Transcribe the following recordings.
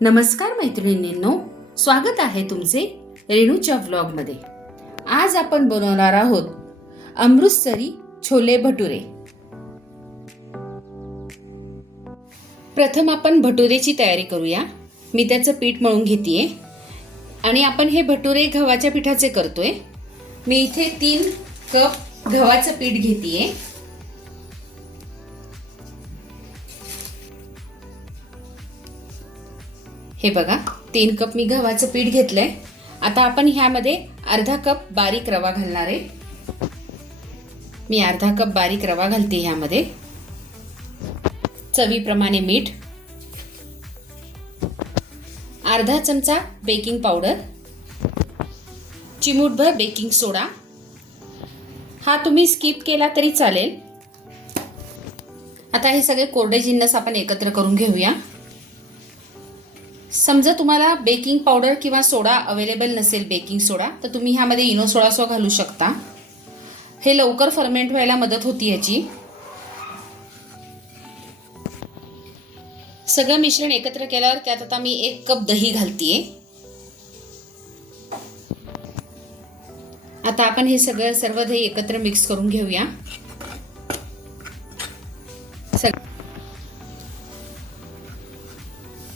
नमस्कार मैत्रिणींनो, स्वागत आहे तुमचे रेणूच्या व्लॉगमध्ये। आज आपण बनवणार आहोत अमृतसरी छोले भटुरे। प्रथम आपण भटुरेची तयारी करूया। मी त्याचं पीठ मळून घेतेय आणि आपण हे भटुरे गव्हाच्या पिठाचे करतोय। मी इथे 3 कप गव्हाचं पीठ घेतेय। हे बघा, 3 कप मी गव्हाचं पीठ घेतलंय। आता आपण ह्यामध्ये अर्धा कप बारीक रवा घालणार आहे। मी अर्धा कप बारीक रवा घालते ह्यामध्ये। चवीप्रमाणे मीठ, अर्धा चमचा बेकिंग पावडर, चिमूटभर बेकिंग सोडा। हा तुम्ही स्किप केला तरी चालेल। आता हे सगळे कोरडे जिन्नस आपण एकत्र करून घेऊया। समजा तुम्हाला बेकिंग पावडर किंवा सोडा अवेलेबल नसेल, बेकिंग सोडा, तर तुम्ही ह्यामध्ये इनो सोडा सुद्धा घालू शकता। हे लवकर फर्मेंट व्हायला मदत होती याची। सगळं मिश्रण एकत्र केल्यावर त्यात आता मी 1 कप दही घालतेय। आता आपण हे सर्व दही एकत्र मिक्स करून घेऊया।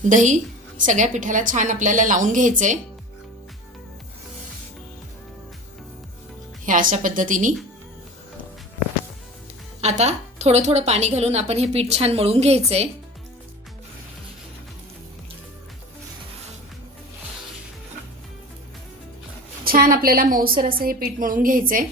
दही सगळ्या पिठाला छान आपल्याला लावून घ्यायचंय। हे अशा पद्धतीने आता थोडं थोडं पाणी घालून आपण हे पीठ छान मळून घ्यायचंय। छान आपल्याला मऊसर असं हे पीठ मळून घ्यायचंय।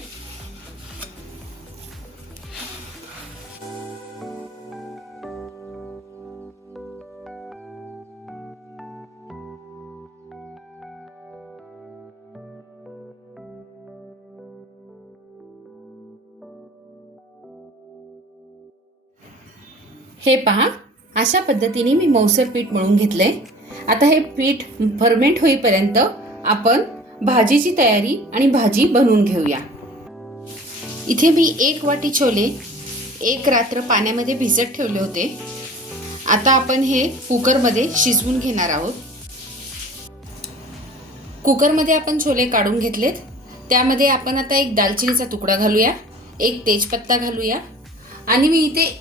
हे पहा, अशा पद्धतीने मी मऊसर पीठ मळून घेतलंय। आता हे पीठ फर्मेंट होईपर्यंत आपण भाजीची तयारी आणि भाजी बनवून घेऊया। इथे मी 1 वाटी छोले 1 रात्र पाण्यामध्ये भिजत ठेवले होते। आता आपण हे कुकरमध्ये शिजवून घेणार आहोत। कुकरमध्ये आपण छोले काढून घेतलेत। त्यामध्ये आपण आता 1 दालचिनीचा तुकडा घालूया, 1 तेजपत्ता घालूया आणि मी इथे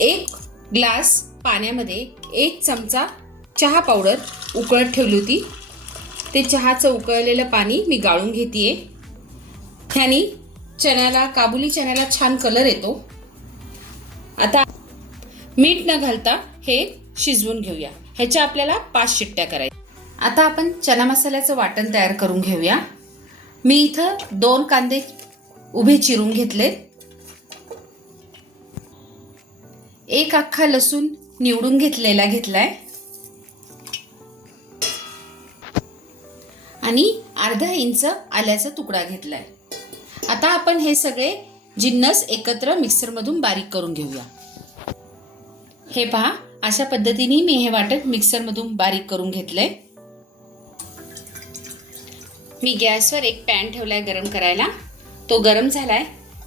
1 ग्लास पाण्यामध्ये 1 चमचा चहा पावडर उकळत ठेवली होती। ते चहाचं उकळलेलं पाणी मी गाळून घेतेय। ह्यानी काबुली चण्याला छान कलर येतो। आता मीठ न घालता हे शिजवून घेऊया। ह्याच्या आपल्याला 5 शिट्ट्या करायच्या। आता आपण चना मसाल्याचं वाटण तयार करून घेऊया। मी इथं 2 कांदे उभे चिरून घेतले, 1 अख्खा लसूण निवडून घेतलाय आणि अर्धा इंच आल्याचा तुकडा घेतलाय। आता आपण हे सगळे जिन्नस एकत्र मिक्सर मधून बारीक करून घेऊया। हे पहा, अशा पद्धतीने मी हे वाटण मिक्सर मधून बारीक करून घेतलंय। मी गॅसवर 1 पॅन ठेवलाय गरम करायला। तो गरम झालाय।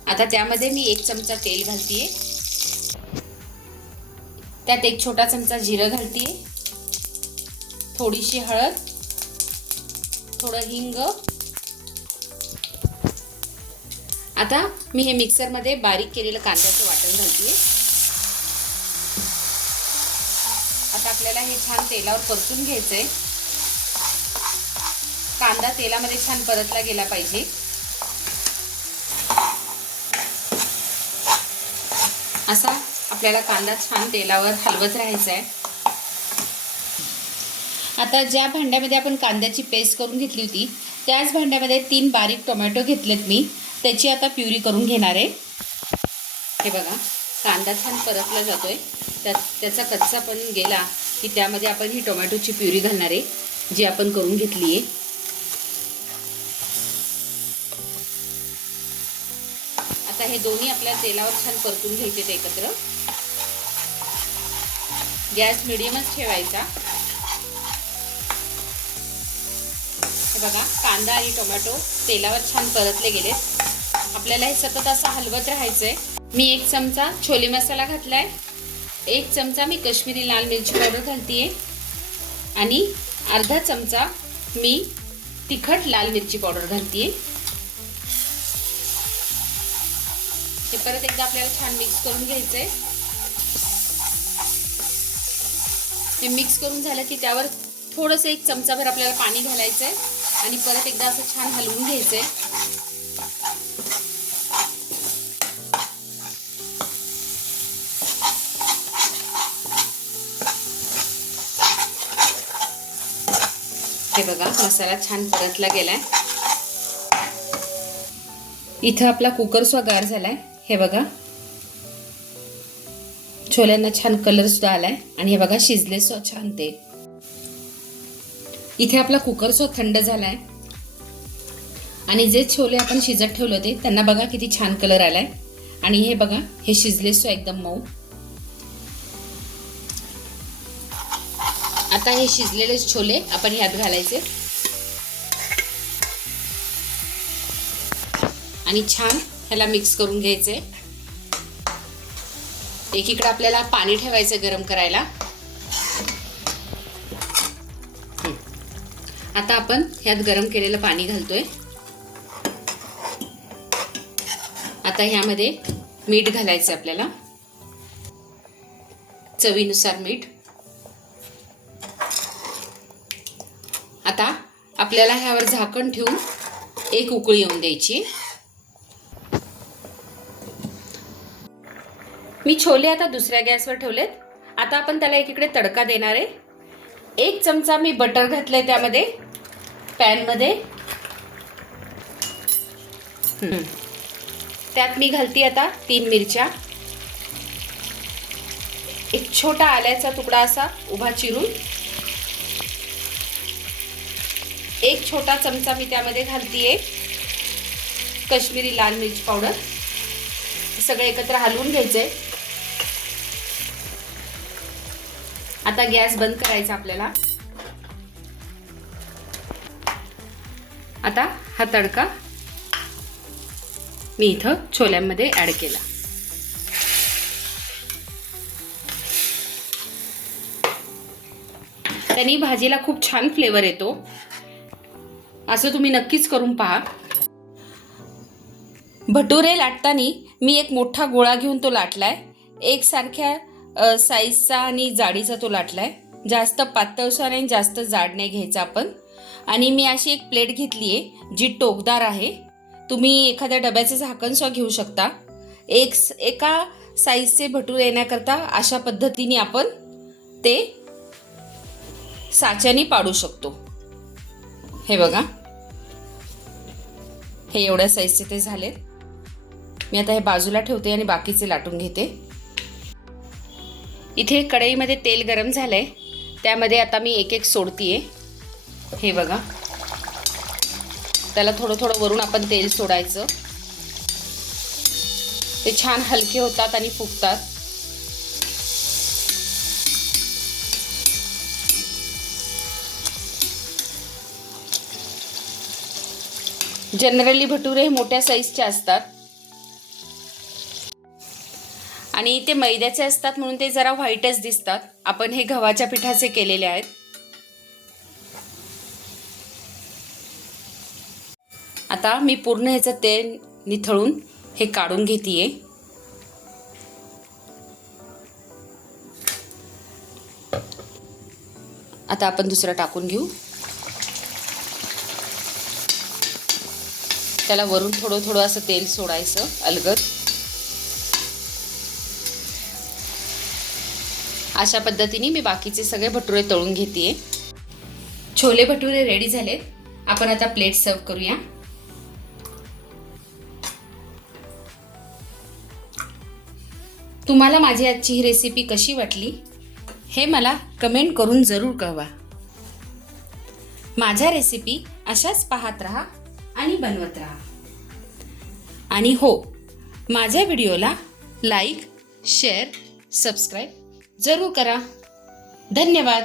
आता त्यामध्ये मी 1 चमचा तेल घालतेय। त्यात 1 छोटा चमचा जिरं घालतेय, थोडीशी हळद, थोडं हिंग। आता मी हे मिक्सर मध्ये बारीक केलेलं कांद्याचं वाटण घालतेय। आता आपल्याला हे छान तेलावर परतून घ्यायचंय। कांदा तेलामध्ये छान परतला गेला पाहिजे। असा आपल्याला कांदा छान तेलावर हलवत राहायचा आहे। आता ज्या भांड्यामध्ये आपण कांद्याची पेस्ट करून घेतली होती, त्याच भांड्यामध्ये 3 बारीक टोमॅटो घेतलेत मी। त्याची आता प्युरी करून घेणार आहे। हे बघा, कांदा छान परतला जातोय। त्याचा कच्चा पण गेला की त्यामध्ये आपण ही टोमॅटोची प्युरी घालणार आहे, जी आपण करून घेतली आहे। आता हे दोन्ही आपल्या तेलावर छान परतून घ्यायचे एकत्र। गॅस मिडियमच ठेवायचा। हे बघा, कांदा आणि टोमॅटो तेलावर छान परतले गेलेत। आपल्याला हे सतत असं हलवत राहायचंय। मी 1 चमचा छोले मसाला घातलाय, 1 चमचा मी कश्मीरी लाल मिरची पावडर घालतेय, आणि अर्धा चमचा मी तिखट लाल मिरची पावडर घालते. हे परत एकदा आपल्याला छान मिक्स करून घ्यायचंय. हे मिक्स करून झालं की त्यावर थोडंसं 1 चमचाभर आपल्याला पाणी घालायचंय आणि परत एकदा असं छान हलवून घ्यायचंय. हे बघा मसाला छान परतला गेलाय. इथं आपला कुकर सुद्धा गार झालाय. हे बघा छोल्यांना छान कलर सुद्धा आलाय आणि हे बघा शिजले सुद्धा छान ते. इथे आपला कुकर सुद्धा थंड झालाय आणि जे छोले आपण शिजत ठेवले होते त्यांना बघा किती छान कलर आलाय आणि हे बघा हे शिजले सुद्धा एकदम मऊ. आता हे शिजलेले छोले आपण ह्यात घालायचे आणि छान ह्याला मिक्स करून घ्यायचे. एकीकडे आपल्याला पाणी ठेवायचं गरम करायला. आता आपण ह्यात गरम केलेलं पाणी घालतोय. आता ह्यामध्ये मीठ घालायचं आपल्याला, चवीनुसार मीठ. आता आपल्याला ह्यावर झाकण ठेवून 1 उकळी येऊन द्यायची. मी छोले आता दुसऱ्या गॅसवर ठेवलेत. आता आपण त्याला एकीकडे तडका देणार आहे. 1 चमचा मी बटर घातलंय त्यामध्ये पॅनमध्ये. त्यात मी घालते आता 3 मिरच्या, एक छोटा आल्याचा तुकडा असा उभा चिरून, 1 छोटा चमचा मी त्यामध्ये घालतीये काश्मीरी लाल मिरची पावडर. सगळं एकत्र हलवून घ्यायचंय. आता गॅस बंद करायचा आपल्याला. आता हा तडका मी इथं छोल्यांमध्ये ऍड केला. त्यानी भाजीला खूप छान फ्लेवर येतो. असं तुम्ही नक्कीच करून पहा. भटुरे लाटताना मी एक मोठा गोळा घेऊन तो लाटलाय. एकसारख्या साईजचा आणि जाडीचा तो लाटलाय. जास्त पातळसर आणि जास्त जाड नाही घ्यायचा आपण. आणि मी अशी एक प्लेट घेतली आहे जी टोकदार आहे. तुम्ही एखाद्या डब्याचं झाकण सुद्धा घेऊ शकता. एका साईजचे भटुरे येण्याकरता अशा पद्धतीने आपण ते साच्याने पाडू शकतो. हे बघा हे एवढ्या साईजचे ते झालेत. मी आता हे बाजूला ठेवते आणि बाकीचे लाटून घेते. इथे कढईमध्ये तेल गरम झालंय. त्यामध्ये आता मी एक सोडतीये. हे बघा त्याला थोडं थोडं वरून आपण तेल सोडायचं. ते छान हलके होतात आणि फुगतात. जनरली भटुरे हे मोठ्या साईजचे असतात आणि ते मैद्याचे असतात म्हणून ते जरा व्हाईटच दिसतात. आपण हे गव्हाच्या पिठाचे केलेले आहेत. आता मी पूर्ण ह्याचं तेल निथळून हे काढून घेतेय. आता आपण दुसरं टाकून घेऊ. त्याला वरून थोडं थोडं असं तेल सोडायचं अलगद. अशा पद्धतीने मी बाकीचे सगळे भटुरे तळून घेतेय. छोले भटुरे रेडी झालेत. आपण आता प्लेट सर्व करूया. तुम्हाला माझी आजची ही रेसिपी कशी वाटली हे मला कमेंट करून जरूर कळवा. माझ्या रेसिपी अशाच पाहत राहा आणि बनवत राहा. आणि हो, माझ्या व्हिडिओला लाईक, शेअर, सबस्क्राईब जरूर करा. धन्यवाद.